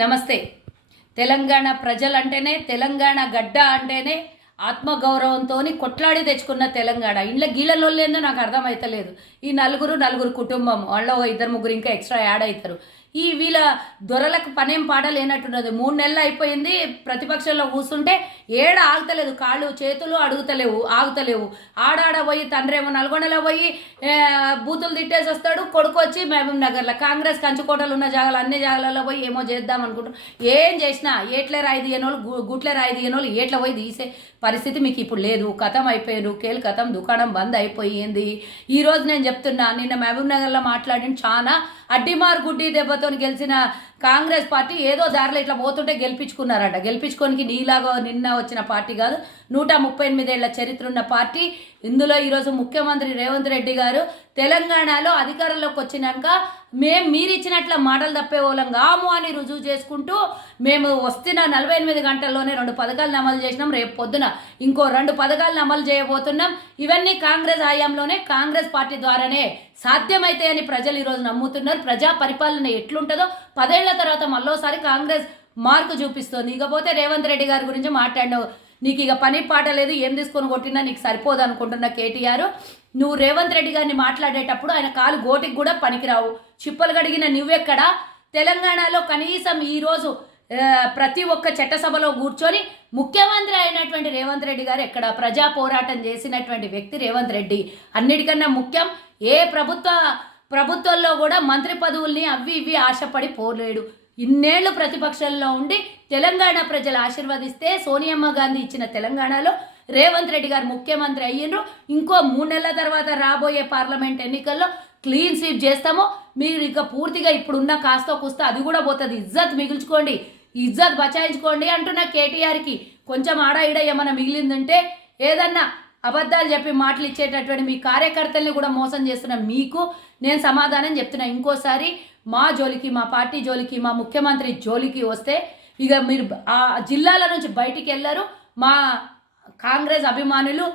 నమస్తే. తెలంగాణ ప్రజలంటేనే, తెలంగాణ గడ్డ అంటేనే ఆత్మగౌరవంతోని కొట్లాడి తెచ్చుకున్న తెలంగాణ. ఇండ్ల గీళ్ళలోళ్ళేందో నాకు అర్థమైతలేదు. ఈ నలుగురు కుటుంబం. వాళ్ళో ఇద్దరు ముగ్గురు ఇంకా ఎక్స్ట్రా యాడ్ అవుతారు. ఈ వీళ్ళ దొరలకు పనేం పాట లేనట్టున్నది. 3 నెలలు అయిపోయింది ప్రతిపక్షంలో కూర్చుంటే ఏడ ఆగుతలేదు. కాళ్ళు చేతులు ఆగుతలేవు. ఆడాడ పోయి తండ్రేమో నల్గొండలో పోయి బూతులు తిట్టేసి వస్తాడు. కొడుకు వచ్చి మహబూబ్ నగర్లో కాంగ్రెస్ కంచుకోటలు ఉన్న జాగాలు అన్ని జాగాలలో పోయి ఏమో చేద్దాం అనుకుంటారు. ఏం చేసినా ఏట్లే రాయి తీయనోళ్ళు గుట్లే రాయి తీయనోళ్ళు ఏట్ల పోయి తీసే పరిస్థితి మీకు ఇప్పుడు లేదు. కథం అయిపోయారు. కేలు కథం దుకాణం బంద్ అయిపోయింది. ఈరోజు నేను చెప్తున్నా, నిన్న మహబూబ్ నగర్లో మాట్లాడిన చాలా అడ్డిమారు గుడ్డి దెబ్బతో గెలిచిన కాంగ్రెస్ పార్టీ ఏదో దారిలో ఇట్లా పోతుంటే గెలిపించుకున్నారట. గెలిపించుకోనికి నీలాగా నిన్న వచ్చిన పార్టీ కాదు, 138 ఏళ్ల చరిత్ర ఉన్న పార్టీ. ఇందులో ఈరోజు ముఖ్యమంత్రి రేవంత్ రెడ్డి గారు తెలంగాణలో అధికారంలోకి వచ్చినాక మీరిచ్చినట్ల మాటలు తప్పేవాళ్ళం కాము అని రుజువు చేసుకుంటూ మేము వస్తున్న 48 గంటల్లోనే 2 పథకాలను అమలు చేసినాం. రేపు పొద్దున ఇంకో 2 పథకాలను అమలు చేయబోతున్నాం. ఇవన్నీ కాంగ్రెస్ హయాంలోనే, కాంగ్రెస్ పార్టీ ద్వారానే సాధ్యమైతాయని ప్రజలు ఈరోజు నమ్ముతున్నారు. ప్రజా పరిపాలన ఎట్లుంటుందో 10 ఏళ్ల తర్వాత మళ్ళోసారి కాంగ్రెస్ మార్కు చూపిస్తుంది. ఇకపోతే రేవంత్ రెడ్డి గారి గురించి మాట్లాడినావు. నీకు ఇక పని పాట లేదు, ఏం తీసుకొని కొట్టినా నీకు సరిపోదు అనుకుంటున్న కేటీఆర్. నువ్వు రేవంత్ రెడ్డి గారిని మాట్లాడేటప్పుడు ఆయన కాలు గోటికి కూడా పనికిరావు. చిప్పలు గడిగిన నువ్వెక్కడా? తెలంగాణలో కనీసం ఈరోజు ప్రతి ఒక్క చట్టసభలో కూర్చొని ముఖ్యమంత్రి అయినటువంటి రేవంత్ రెడ్డి గారు ఎక్కడ ప్రజా పోరాటం చేసినటువంటి వ్యక్తి రేవంత్ రెడ్డి. అన్నిటికన్నా ముఖ్యం, ఏ ప్రభుత్వంలో కూడా మంత్రి పదవుల్ని అవి ఇవి ఆశపడి పోలేడు. ఇన్నేళ్లు ప్రతిపక్షంలో ఉండి తెలంగాణ ప్రజలు ఆశీర్వదిస్తే సోనియమ్మ గాంధీ ఇచ్చిన తెలంగాణలో రేవంత్ రెడ్డి గారు ముఖ్యమంత్రి అయ్యిండ్రు. ఇంకో 3 నెలల తర్వాత రాబోయే పార్లమెంట్ ఎన్నికల్లో క్లీన్ స్వీప్ చేస్తామో. మీరు ఇక పూర్తిగా ఇప్పుడున్న కాస్తో కూస్తో అది కూడా పోతుంది. ఇజ్జత్ మిగుల్చుకోండి, ఇజ్జత్ బచాయించుకోండి అంటున్న కేటీఆర్కి కొంచెం ఆడ ఈడ ఏమైనా మిగిలిందంటే, ఏదన్నా అబద్ధాలు చెప్పి మాటలు ఇచ్చేటటువంటి మీ కార్యకర్తల్ని కూడా మోసం చేస్తున్న మీకు నేను సమాధానం చెప్తున్నా. ఇంకోసారి మా జోలికి, మా పార్టీ జోలికి, మా ముఖ్యమంత్రి జోలికి వస్తే ఇక మీరు ఆ జిల్లాల నుంచి బయటికి వెళ్ళరు. మా కాంగ్రెస్ అభిమానులు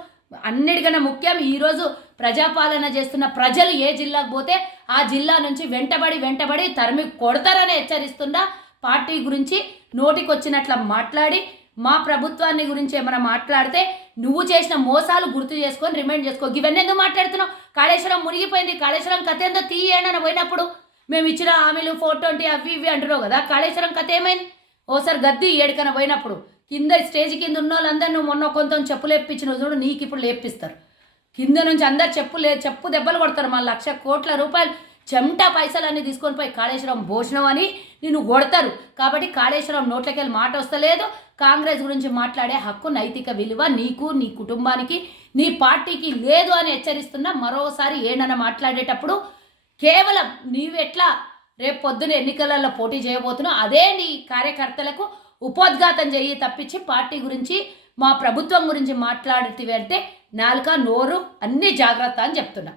అన్నిటికన్నా ముఖ్యం, ఈరోజు ప్రజాపాలన చేస్తున్న ప్రజలు ఏ జిల్లాకు పోతే ఆ జిల్లా నుంచి వెంటబడి తరిమి కొడతారని హెచ్చరిస్తున్నా. పార్టీ గురించి నోటికి వచ్చినట్ల మాట్లాడి మా ప్రభుత్వాన్ని గురించి ఏమైనా మాట్లాడితే నువ్వు చేసిన మోసాలు గుర్తు చేసుకొని రిమైండ్ చేసుకో. ఇవన్నీ ఎందుకు మాట్లాడుతున్నావు? కాళేశ్వరం మునిగిపోయింది, కాళేశ్వరం కథ ఏందో తీయండి పోయినప్పుడు మేము ఇచ్చిన హామీలు 420 అవి ఇవి అంటున్నావు కదా. కాళేశ్వరం కథ ఏమైంది? ఓసారి గద్ది ఏడుకన పోయినప్పుడు కింద స్టేజ్ కింద ఉన్న వాళ్ళందరూ నువ్వు మొన్న కొంత చెప్పులు లేపించిన చూడు, నీకు ఇప్పుడు లేపిస్తారు. కింద నుంచి అందరు చెప్పు దెబ్బలు కొడతారు. మా 1,00,000 కోట్ల రూపాయలు చెమట పైసలన్నీ తీసుకొని పోయి కాళేశ్వరం భోజనం అని నిన్ను కొడతారు. కాబట్టి కాళేశ్వరం నోట్లకెళ్ళి మాట వస్తలేదు. కాంగ్రెస్ గురించి మాట్లాడే హక్కు, నైతిక విలువ నీకు, నీ కుటుంబానికి, నీ పార్టీకి లేదు అని హెచ్చరిస్తున్నా. మరోసారి ఏనన్నా మాట్లాడేటప్పుడు కేవలం నీవెట్లా రేపు పొద్దున ఎన్నికలలో పోటీ చేయబోతున్నావు అదే నీ కార్యకర్తలకు ఉపోద్ఘాతం చెయ్యి తప్పించి పార్టీ గురించి, మా ప్రభుత్వం గురించి మాట్లాడితే అంటే నాలుక నోరు అన్ని జాగ్రత్త అని చెప్తున్నా.